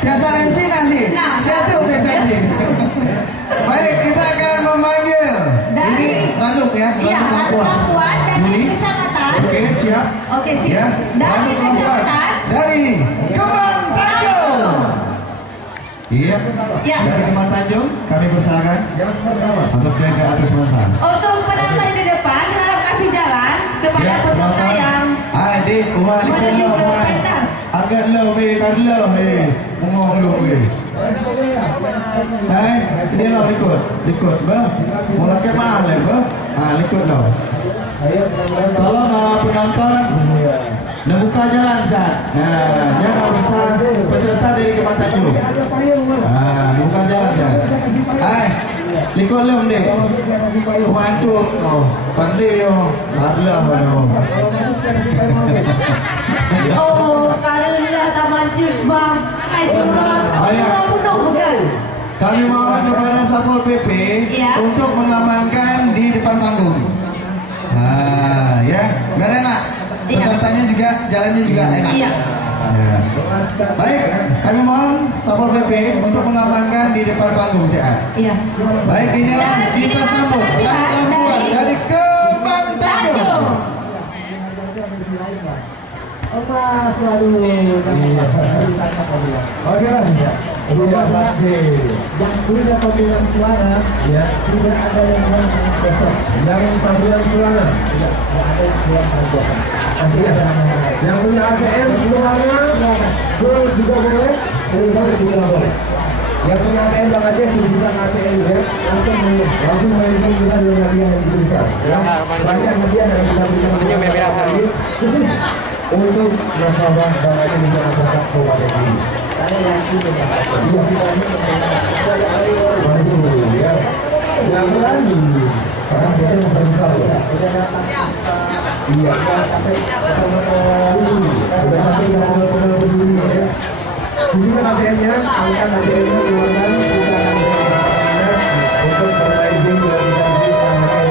Biasa MC nasi. Nah, Satu biasa MC. Baik, kita akan memanggil. Dari ini Bandung ya. Iya, Bandung Labuan dari Ini. kecamatan. Oke, siap. Oke, siap. Ya. Dari Bandung Labuan. kecamatan. Dari Kemang Tanjung. Iya. Ya. Dari Kemang Tanjung kami persilakan untuk naik ke atas masa. Untuk penonton di depan harap kasih jalan kepada Ya, peserta penonton. yang Adik, umar di menuju pulau, ke umar. pentas. Agak low, tar low, ngomong lu, dia lo ikut, bang. Mulai ke mana, bang? Ikut lo. Tolong penonton, buka jalan, Sat. Dia kalau bisa peserta dari Kemang Tanjung. Buka jalan, Sat. Likut lo, deh. Kumancuk, pandai yo, adlah lo. Oh, karena tak mancing bang. Kami mohon kepada Satpol PP Ya. untuk mengamankan di depan panggung. Ya, biar enak. Iya. Pesertanya juga, jalannya juga enak. Iya. Ya. Baik, kami mohon Satpol PP untuk mengamankan di depan panggung, CA. Iya. Baik, inilah Dan kita inilah sambut penampilan Labuan dari Kemang Tanjung. Oke lah, yang punya pemilihan suara, ya tidak ada yang kurang besok. Yang pemilihan suara, tidak ada yang kurang besok. Yang punya ATM suaranya, juga boleh, juga boleh. Yang punya ATM Bang Aceh juga ATM ya, langsung mainkan juga dengan hadiah yang besar. Banyak hadiah yang kita berikan khusus untuk nasabah Bang Aceh di masyarakat Kabupaten ini. Saya yakin dengan ya, yang berani karena dia memperbuka ya. Iya, sampai sudah sampai benar-benar berdiri ya. Juga ATM-nya, angkat ATM-nya keluarkan untuk bermain game dan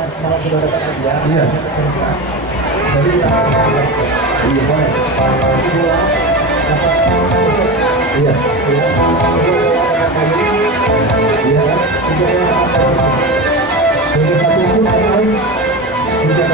Iya. Jadi iya boleh. Iya. Iya. Jadi satu pun bisa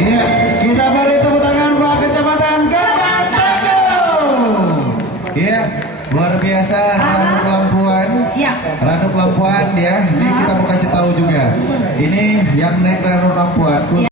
Iya, kita beri tepuk tangan buat Kecamatan Kembang Tanggung. Iya, luar biasa Ranu Lampuan. Ya. Ranu Lampuan ya. Ini kita mau kasih tahu juga. Ini yang naik Ranu Lampuan.